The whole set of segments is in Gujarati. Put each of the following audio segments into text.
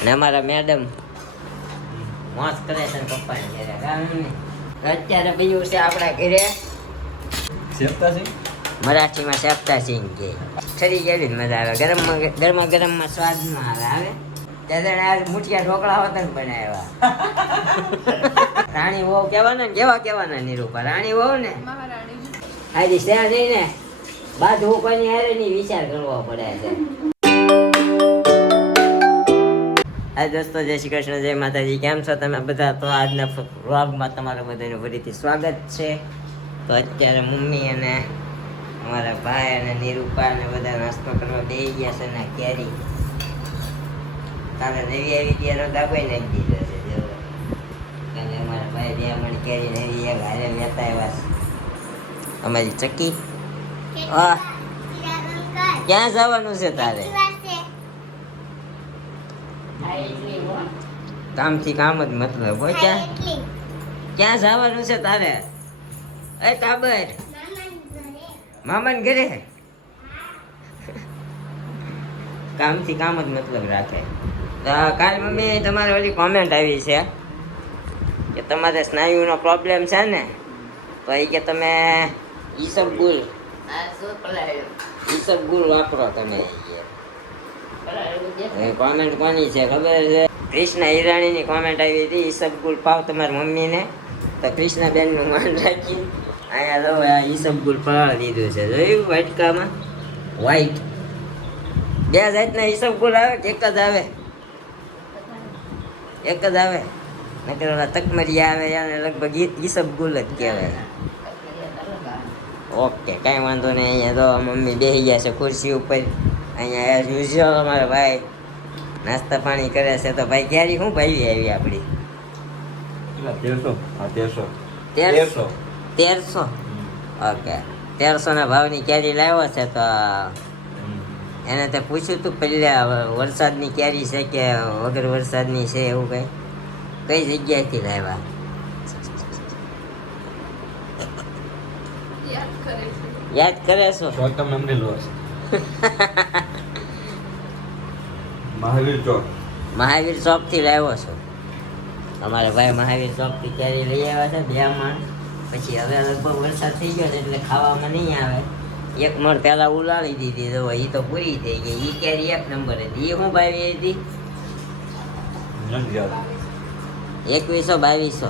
અને અમારા મેડમ મોજ કરે છે પપ્પાની ઘરે અત્યારે બીજું છે આપણા ઘરે મરાઠીમાં શેપતા સિંગ કે ઠરી જેવી જ મજા આવે ગરમા ગરમમાં સ્વાદમાં આવે ત્યારે મુઠિયા ઢોકળા હોતા ને બનાવ્યા રાણી વહુ કેવાના ને કેવાના નિરૂપા રાણી વહુ ને આજે ત્યાં જઈને બાજુ કોઈની હારે ની વિચાર કરવો પડે છે. હા દોસ્તો, જય શ્રી કૃષ્ણ, જય માતાજી. કેમ છો તમે બધા? તો આજના વ્લોગમાં તમારું બધાનું ફરીથી સ્વાગત છે. તો અત્યારે મમ્મી અને અમારા ભાઈ અને નિરૂપા ને બધા નાસ્તો કરવા બેસી ગયા છે ને કેરી કાલે નવી આવી ત્યાંનો દાબો નાખી દીધો છે. જો કાલે અમારા ભાઈ બે મણ કેરી નવી એક હારે લેતા આવ્યા છે. અમારી ચક્કી ક્યાં જવાનું છે તારે? કામથી કામ જ મતલબ હોય. ક્યાં જવાનું છે તારે? એ કાબર મામાન ઘરે કામથી કામ જ મતલબ રાખે. કાલ મમ્મી તમારે ઓલી કોમેન્ટ આવી છે કે તમારે સ્નાયુનો પ્રોબ્લેમ છે ને, તો એ કે તમે ઈસબગુલ વાપરો તમે. કોમેન્ટ કોની છે ખબર છે? કૃષ્ણ હિરાણીની કોમેન્ટ આવી હતી, ઈસબગુલ પાવ તમારી મમ્મીને. તો કૃષ્ણબેનનું માન રાખી અહીંયા લો આ ઈસબગુલ પડાવી દીધું છે. જોયું વાટકામાં વ્હાઈટ બે જાતના ઈસબગુલ આવે કે એક જ આવે? એક જ આવે. નકર ઓલા તકમરિયા આવે એને લગભગ ઈસબગુલ જ કહેવાય. ઓકે, કાંઈ વાંધો નહીં. અહીંયા તો મમ્મી બેસી ગયા છે ખુરશી ઉપર. અહીંયા એઝ યુઝ્યુઅલ અમારા ભાઈ નાસ્તા પાણી કરે છે. તો ભાઈ ક્યારે શું ભાઈ આવી આપણી 1300. ઓકે, 1300 ના ભાવની કેરી લાવ્યો છે. તો એને તે પૂછ્યું તું પહેલા વરસાદની કેરી છે કે વગર વરસાદની છે એવું કઈ જગ્યાએથી લાવ્યા? યાદ કરે છો? મહાવીર ચોક થી લાવ્યો છો. અમારા ભાઈ મહાવીર ચોક થી કેરી લઈ આવ્યા છે 2 મણ. પછી હવે લગભગ વરસાદ થઈ ગયો છે એટલે ખાવામાં નહીં આવે. 1 મણ પહેલા ઉલાળી દીધી તો એ તો પૂરી થઈ ગઈ. એ કેરી 1 નંબર હતી. એ શું ભાવી હતી? 2100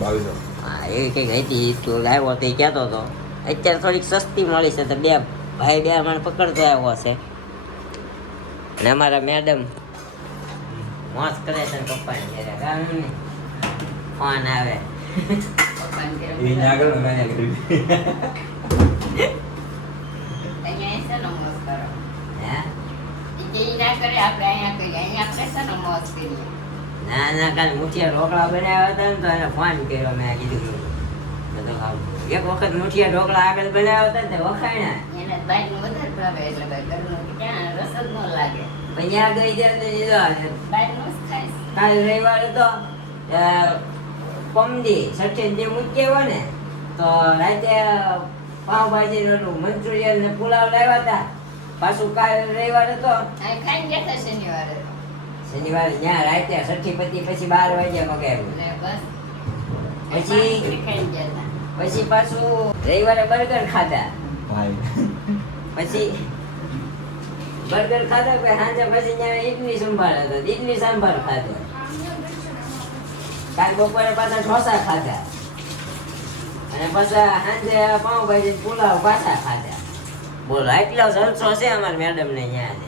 2200. હા, એવી કંઈક હતી. તું લાવ્યો તો એ કહેતો હતો. અત્યારે થોડીક સસ્તી મળી છે તો ભાઈ 2 મણ પકડતો આવ્યો છે. અને અમારા મેડમ મોજ કરે છે પપ્પાની ઘરે. ફોન આવે ના કાલે મુઠિયા ઢોકળા બનાવ્યા હતા ને તો એને ફોન કર્યો. મેં કીધું એક વખત મુઠિયા ઢોકળા આગળ બનાવ્યા હતા ને તે વખાણ્યા. ત્યાં ગઈ ત્યારે કાલે રવિવાર હતો, પમદી સઠે જે મૂકી હોય ને તો રાતે પાવભાજી મંચુરિયન ને પુલાવ લાવ્યા હતા. પાછું કાલે રવિવાર હતો, શનિવારે ત્યાં રાતે સઠ્ઠી પછી 12 વાગ્યા મગાવ્યું. પછી પાછું રવિવારે બર્ગર ખાધા. પછી બર્ગર ખાધા સાંજે પછી ત્યાં ઇડલી સંભાર હતો, ઇડલી સાંભાર ખાધો. કાલ બપોરે પાછા ઢોસા ખાધા અને પાછા સાંજે પાઉંભાજી પુલાવ પાછા ખાધા. બોલો, એટલો જલસો છે અમારા મેડમ ને ત્યાં.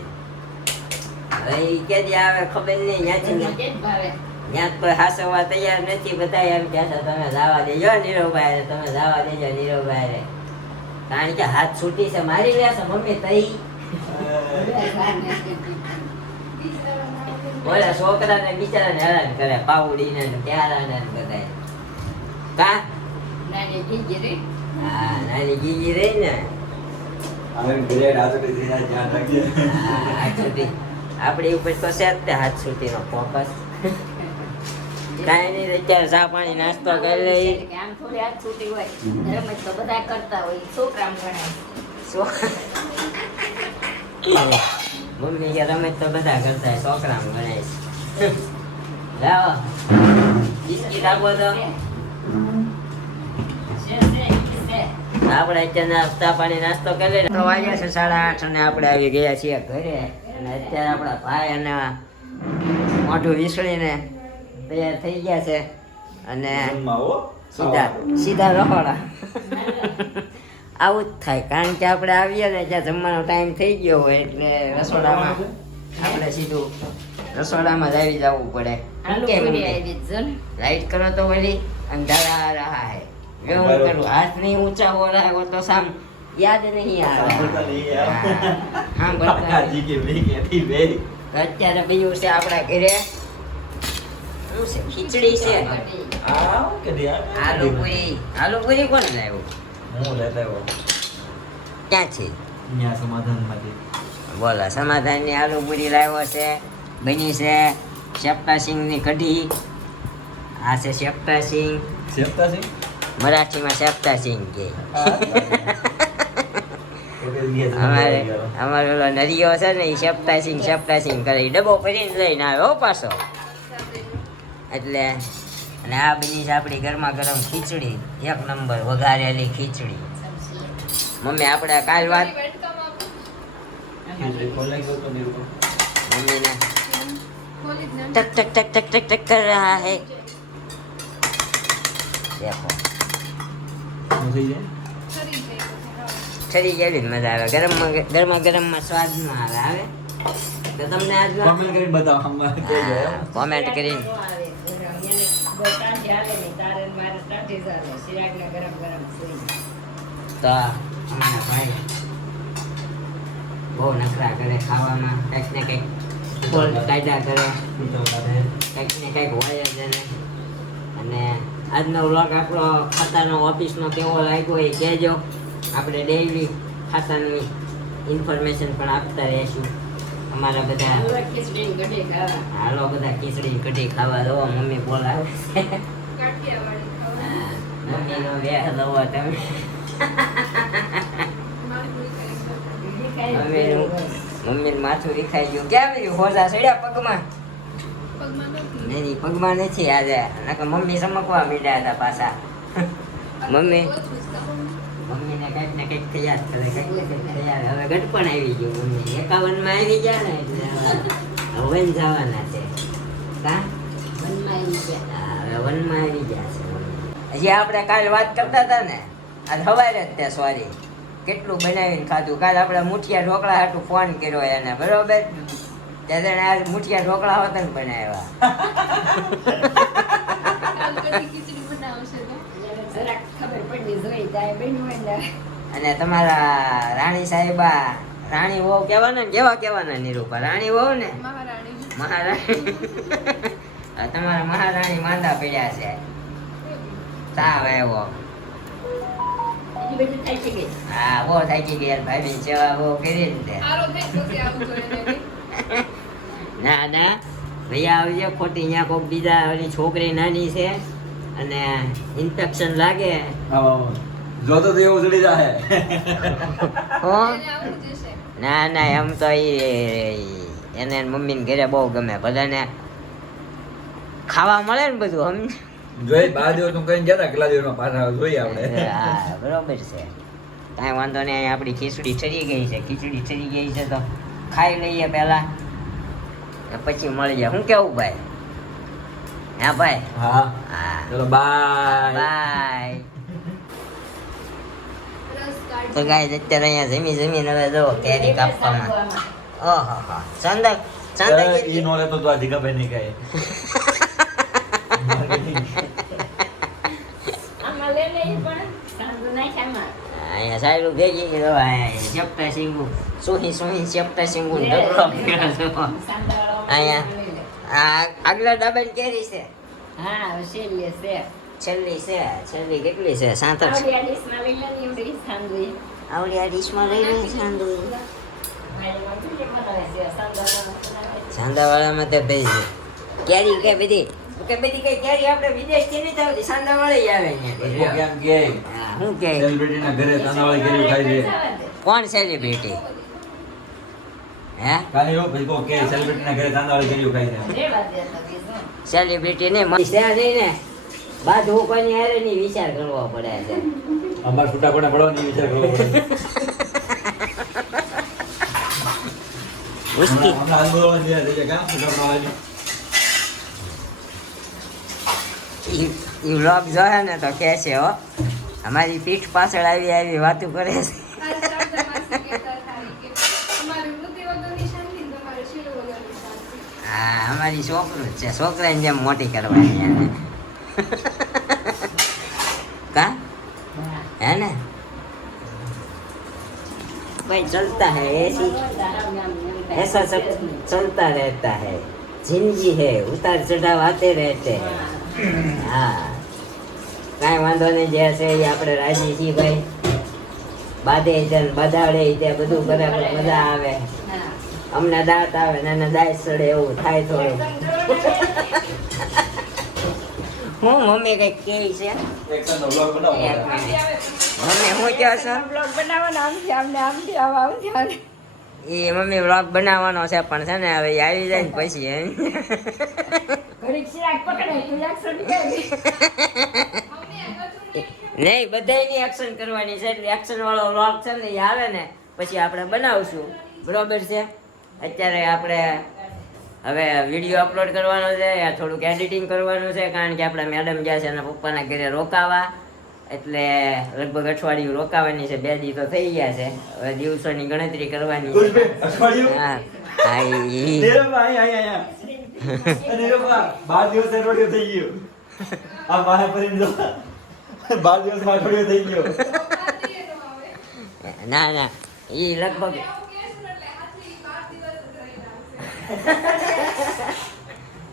હવે એ કેદી આવે ખબર નહીં. ત્યાં કોઈ હાસવા તૈયાર નથી. બધા એમ કહે છે તમે જવા દેજો નીરવભાઈ, તમે જવા દેજો નીરવભાઈ. કારણ કે હાથ છૂટી છે મારી લેશે મમ્મી તઈ. ઓલા છોકરાને બિચારાને હેરાન કરે, પાવડીને પ્યારાને બધા. કા નાની ગીજી રહી ને આપડી ઉપર તો છે જ હાથ છૂટી નો ફોકસ. કાંઈ નહીં, અત્યારે ચા પાણી નાસ્તો કરી લઈ. આમ થોડી હાથ છૂટી હોય રમત તો બધા કરતા હોય, છોકરા મમ્મી કે રમે તો બધા કરતા હોય, છોકરામાં ગણાય છે. લાવો બિસ્કિટ આપો તો. આપણે અત્યારે ચા પાણી નાસ્તો કરી લઈએ. તો વાગ્યા છે 8:30 અને આપણે આવી ગયા છીએ ઘરે. અને અત્યારે આપણા ભાઈ અને મોઢું વિસળીને તૈયાર થઈ ગયા છે અને સીધા રહોડા. આવું જ થાય, કારણ કે આપણે આવીએ ને ત્યાં જમવાનો ટાઈમ થઈ ગયો હોય એટલે રસોડામાં આપણે સીધું રસોડામાં જ આવી જવું પડે. લાઈટ કરો તો વળી અંધારા રહા હે. હું કરું હાથ નહીં ઊંચા હો રહા वो तो साम याद नहीं आ रहा. हाँ बता અત્યારે બીજું છે આપણા ઘરે શું છે? ખીચડી છે, આલુ પૂરી કોણ લાવ્યું? હું લેતા આવ્યો ક્યાં છે? અહીંયા સમાધાનમાંથી. બોલો, સમાધાનની આલુ પૂરી લાવ્યો છે. બની છે શેપટા સિંગની કઢી. આ છે શેપટા સિંગ, શેપતા છે મરાઠીમાં શેપટા સિંગ કે. અમારે ઓલો નરિયો છે ને એ શેપટા સિંગ કરે, ઈ ડબ્બો ભરીને લઈને આવ્યો પાછો. એટલે અને આ બની છે આપણી ગરમા ગરમ ખીચડી, 1 નંબર વઘારેલી ખીચડી. મમ્મી આપણે કાલ વાત मम्मी ने टक टक टक टक टक टक कर रहा है. देखो ठरी જેવી મજા આવે ગરમા ગરમમાં સ્વાદમાં આવે. તો તમને આજ કોમેન્ટ કરીને બતાવો, હમણાં કહેજો. કોમેન્ટ કરીને તો અમારા ભાઈ બહુ નખરા કરે ખાવામાં, કંઈક ને કંઈક ફોલ્ટ કાયદા કરે, કંઈક ને કંઈક હોય જ એને. અને આજનો વ્લોગ આપણો ખાતાનો ઓફિસનો કેવો લાગ્યો એ કહેજો. આપણે ડેઈલી ખાતાની ઇન્ફોર્મેશન પણ આપતા રહીશું. અમારા બધા હાલો બધા ખીચડી કઢી ખાવા દો. મમ્મી બોલાવે છે, મમ્મીનો વેહ દો તમે. મમ્મી માથું વિખાઈ ગયું. કેમ રહ્યું? હોજા સડ્યા પગમાં? નહીં, પગમાં નથી આજે. નકર મમ્મી ચમકવા માંડ્યા હતા પાછા. મમ્મીને કંઈક ને કંઈક તૈયાર કરે, કંઈક ને કંઈક તૈયાર. હવે ગઢપણ આવી ગયું. મમ્મી 51 માં આવી ગયા ને એટલે હવે જવાના છે. કા હવે 1 માં આવી ગયા છે. હજી આપણે કાલ વાત કરતા હતા ને, આજ સવારે જ તે સોરી કેટલું બનાવીને ખાધું. કાલે આપણે મુઠિયા ઢોકળા હાટું ફોન કર્યો એને, બરોબર? ત્યારે આજ મુઠિયા ઢોકળા હોતા ને બનાવ્યા. અને તમારા રાણી સાહેબા, રાણી વહુ કહેવાના ને, કેવા કહેવાના નિરૂપા? રાણી વહુ ને મહારાણી. તમારા મહારાણી માંદા પડ્યા છે, તાવ આવ્યો. હા બહુ થાકી ગયા ભાઈ, સેવા બહુ કરી ને. ના ના ભૈયા આવજે, ખોટી અહીંયા કોઈક બીજા ઓલી છોકરી નાની છે અને ઇન્ફેક્શન લાગે. જોતો તો એવું ચડી જાય. ના ના એમ તો એને મમ્મીને ઘરે બહુ ગમે, બધાને ખાવા મળે ને બધું. જોઈ 12 દિવસ નું કઈ ગયા કેટલા દિવસમાં પાછા જોઈએ આપણે. હા બરોબર છે, કાંઈ વાંધો નહીં. આપણી ખીચડી ઠરી ગઈ છે, ખીચડી ઠરી ગઈ છે તો ખાઈ લઈએ પહેલા, પછી મળી જાય. શું કેવું ભાઈ? હા ભાઈ? હા હા ચલો બાય બાય. તો ગાઈસ અત્યારે અહીંયા જમીન હવે જો કેરી કાપવામાં. ઓહો હો ચંદક ઈ નો લેતો તો આ ધીકાભાઈ ની કહે. અહીંયા સાયલું ભેગી ગયો. ચપટા સિંગુ સોહી ચપટા સિંગુ ડબરો અહીંયા આગલા ડાબાની કેરી છે. છેલ્લી કેટલી છે? 7-8 આવડી આ ડીશમાં લઈ લે. સાંદાવાળામાં તો ભાઈ કેરી કે બધી કઈ કેરી આપણે વિદેશથી નહીં આવતી, સાંદાવાળી આવે અહીંયા. કેમ કે હા શું કે સેલિબ્રિટી ના ઘરે તાનાવાળી કેરી ખાય છે. કોણ સેલિબ્રિટી? હે કાલે એવો ભાઈ કહો કે સેલિબ્રિટી ના ઘરે તાંદવાળી કર્યું ખાઈને રેવા દે તો બીજું. સેલિબ્રિટી ને છે નહીં ને બાજુ કોઈની હારે નહીં વિચાર કરવો પડે છે અમાર છૂટા કોને પડવાની વિચાર કરવો પડે મુશ્કેલ હમણાં આંદોલન જે થઈ ગયા કામ છૂટા પડવાની ઈ વ્લોગ જોહે ને તો કહે છે હો અમારી પીઠ પાછળ આવી આવી વાતો કરે છે હા અમારી છોકરું જ છે છોકરાની જેમ મોટી કરવાની એને કા है ना भाई चलता है ऐसा सब चलता रहता है जिंदगी है उतार चढ़ाव आते रहते हैं हाँ કાંઈ વાંધો નહીં જે છે એ આપણે રાજી છીએ ભાઈ બાદે જન બધાડે ત્યાં બધું કરે એટલે મજા આવે અમને દાંત આવે ને દાંત સડે એવું થાય થોડું હું મમ્મી કઈક કે છે એક્શન નો બ્લોગ બનાવો એક મિનિટ મમ્મી હું કહો છો બ્લોગ બનાવવાનો આમથી આમથી આવે એ મમ્મી વ્લોગ બનાવવાનો છે પણ છે ને હવે ઈ આવી જાય ને પછી ઘડીક શિરાક પકડાય તું એક્શન કરી નહીં બધાયની એક્શન કરવાની છે એટલે એક્શન વાળો વ્લોગ છે ને એ આવે ને પછી આપણે બનાવશું બરોબર છે અત્યારે આપણે હવે વિડીયો અપલોડ કરવાનો છે યા થોડુંક એડિટિંગ કરવાનું છે કારણ કે આપણા મેડમ ગયા છે એના પપ્પાના ઘરે રોકાવા એટલે લગભગ અઠવાડિયું રોકાવાની છે 2 દી તો થઈ ગયા છે હવે દિવસોની ગણતરી કરવાની છે હા હા ઈ નીરવભાઈ આયા નીરવભાઈ 12 દિવસ અઠવાડિયું થઈ ગયું આ મારે પરીને જો 12 દિવસ અઠવાડિયું થઈ ગયું ના ના ઈ લગભગ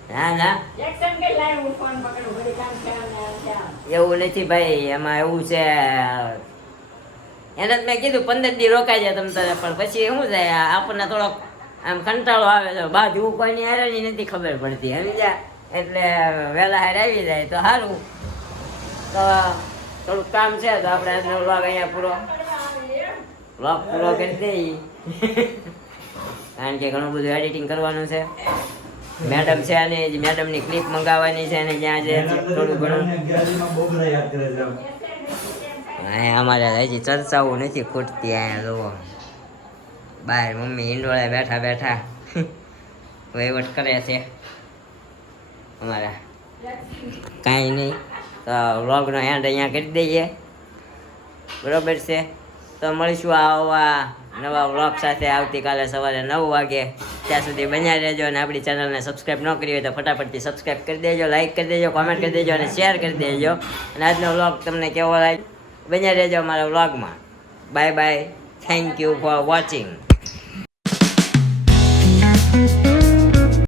ના ના એક્શન કરી લાય હું ફોન પકડું ઘડી કામ કરવાનું એવું નથી ભાઈ એમાં એવું છે એને જ મેં કીધું 15 દી રોકાઈ જાય તમ તારે પણ પછી શું થાય આપણને થોડોક આમ કંટાળો આવે છે બાજુ કોઈની હારેની નથી ખબર પડતી સમજ્યા એટલે વહેલા હારે આવી જાય તો સારું તો થોડુંક કામ છે તો આપણે આજનો વ્લોગ અહીંયા વ્લોગ પૂરો કરી દઈએ કારણ કે ઘણું બધું એડિટિંગ કરવાનું છે મેડમ છે અને મેડમની ક્લિપ મંગાવવાની છે અને જ્યાં જે થોડું ઘણું ગેલેરીમાં બહુ બધા યાદ કરે છે અહીંયા અમારે હજી ચર્ચાઓ નથી ખૂટતી અહીંયા જુઓ બહાર મમ્મી ઈંડોળે બેઠા બેઠા વહીવટ કરે છે અમારા કાંઈ નહીં તો વ્લોગનો એન્ડ અહીંયા કરી દઈએ બરોબર છે તો મળીશું આવા નવા વ્લોગ સાથે આવતીકાલે સવારે 9 વાગે ત્યાં સુધી બન્યા રહેજો અને આપણી ચેનલને સબસ્ક્રાઈબ ન કરી હોય તો ફટાફટથી સબસ્ક્રાઈબ કરી દેજો લાઈક કરી દેજો કોમેન્ટ કરી દેજો અને શેર કરી દેજો અને આજનો વ્લોગ તમને કેવો લાગે બન્યા રહેજો અમારા વ્લોગમાં bye bye thank you for watching